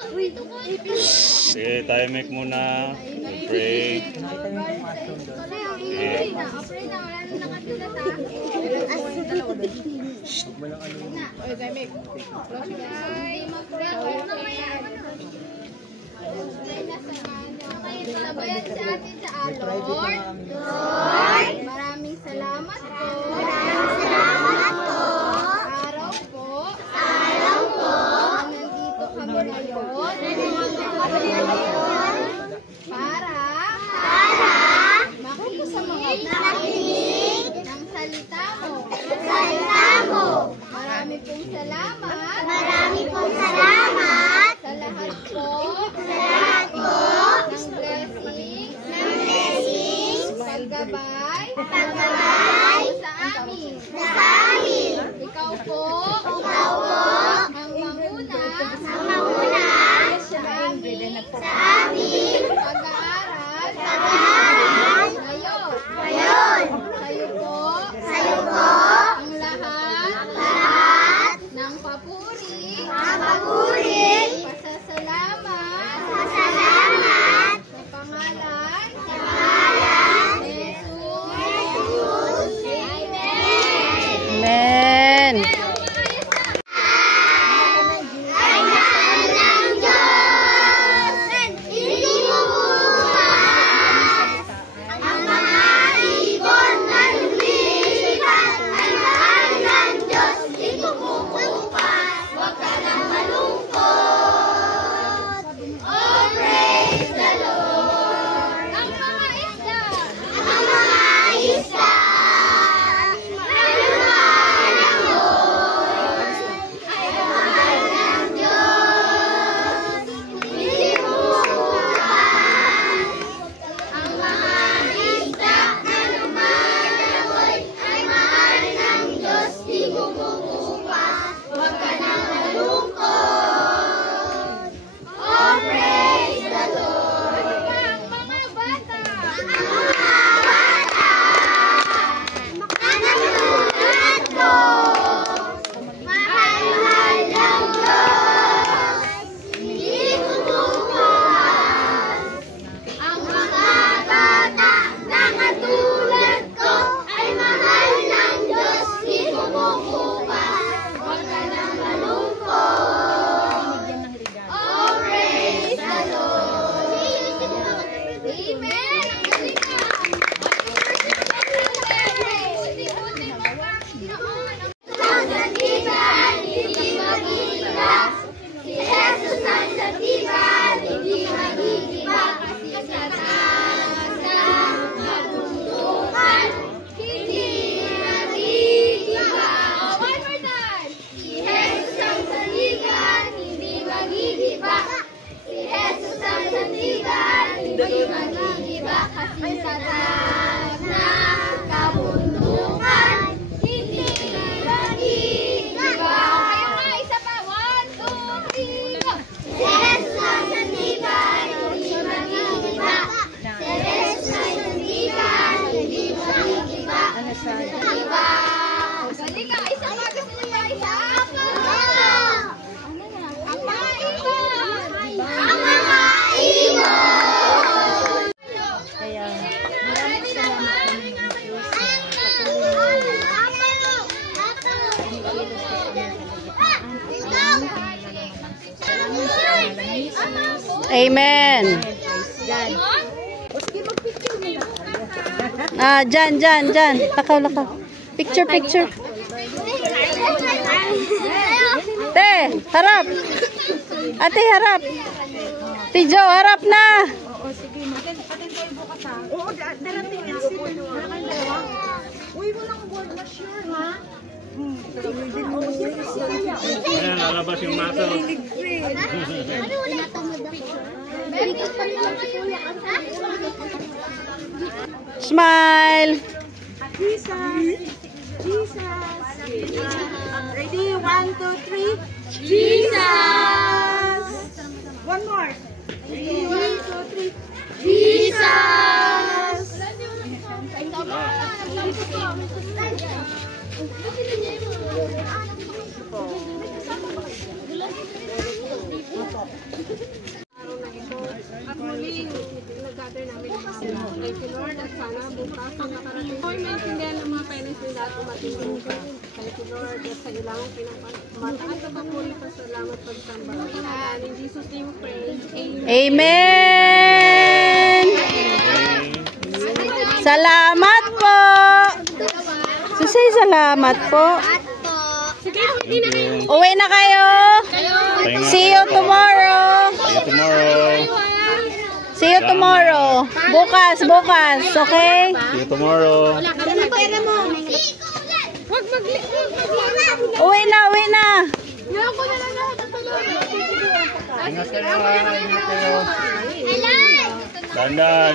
Okay, timing muna. Pray. Okay. Sabayan sa atin sa Lord. Lord, maraming salamat po. Maraming salamat po. Araw po. Araw po. Nandito kami ngayon. Nandito kami ngayon. Para makinig ng salita mo. Salita mo. Marami pong salamat. Marami pong salamat. Sa lahat po. Sa lahat po. Ng blessings. Paggabay. Paggabay. Sa amin. Sa amin. Ikaw po. Ikaw po. Ang manguna. Ang manguna. Sa amin. Sa amin. Pag-aaral. Pag-aaral. Ngayon. Ngayon. Sa'yo po. Sa'yo po. Ang lahat. Lahat. Ng papuri. Ang papuri. Pasasalamat. Pasasalamat. Sa pangalan. Sa pangalan. Jesus. Amen. Amen. Amen. Ah, dyan. Lakaw. Picture. Te, harap. Ate, harap. Tijo, harap na. Sige, patintay bukas ha. Oo, darating yan sila. Uy, walang board na sure ha. Ayan, lalabas yung mata. Smile. Jesus. Ready? 1, 2, 3. Jesus. One more. 1, 2, 3. Jesus. araw na ito. At muling nag-gather namin ang sila. Thank you Lord at sana bukas ang nakarating. Hoy, maintindihan ng mga parents nila at umating ka. Thank you Lord at sa ilang pinapamataas sa papuri pa salamat pagsamba. Amen. In Jesus name we pray. Amen! Salamat po! Susay, salamat po. Uwi na kayo! See you tomorrow! See you tomorrow. See you tomorrow. Bukas, okay? See you tomorrow. Uwi na. Ingat kayo. Ingat kayo. Dandan.